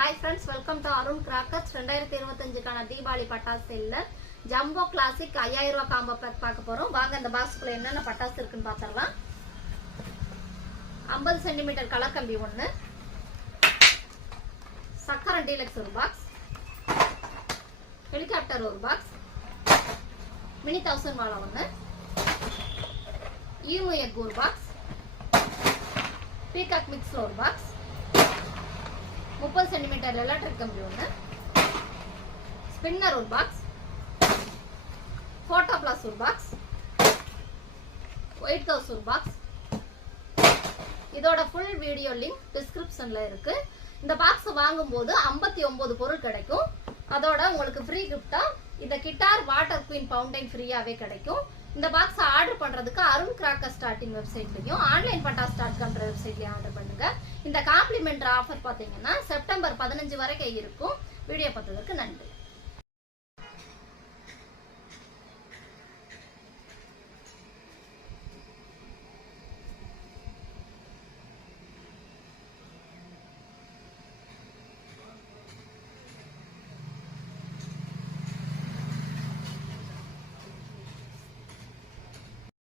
Hi friends, welcome to Arun Crackers 2025 கான தீபாவளி பட்டாசு சேல்ல jumbo classic 5000 ரூபாய் காம்போ பேக் பார்க்க போறோம். வாங்க அந்த பாக்ஸ்க்குள்ள என்னென்ன பட்டாசு இருக்குன்னு பார்த்தறலாம். 50 cm கலர் கம்பி ஒன்னு, சக்கரம் டீலக்ஸ் ஒரு பாக்ஸ், ஹெலிகாப்டர் ஒரு பாக்ஸ், மினி 1000 வாலா ஒன்னு, ஈமு எக் ஒரு பாக்ஸ், பீகாக் மிக்ஸ் ஒரு பாக்ஸ், 30 cm எலக்ட்ரிக் கம்பி ஒன்று, ஸ்பின்னர் ஒரு பாக்ஸ், போட்டோ பிளாஸ் ஒரு பாக்ஸ், ஒயிட் ஹவுஸ் ஒரு பாக்ஸ். இதோட ஃபுல் வீடியோ லிங்க் டிஸ்கிரிப்ஷன்ல இருக்கு. இந்த பாக்ஸ் வாங்கும்போது 59 பொருள் கிடைக்கும். அதோட உங்களுக்கு ஃப்ரீ கிஃப்டா இந்த கிட்டார் வாட்டர் குயின் ஃபவுண்டைன் ஃப்ரீயாவே கிடைக்கும். இந்த பாக்ஸ் ஆர்டர் பண்றதுக்கு அருண் கிராக்கர் ஸ்டார்டிங் வெப்சைட்லயும் ஆன்லைன் பட்டாஸ்.com வெப்சைட்லயும் ஆர்டர் பண்ணுங்க. இந்த காம்ப்ளிமெண்டரி ஆஃபர் பாத்தீங்கன்னா செப்டம்பர் 15 வரைக்கும் இருக்கும். வீடியோ பார்த்ததற்கு நன்றி.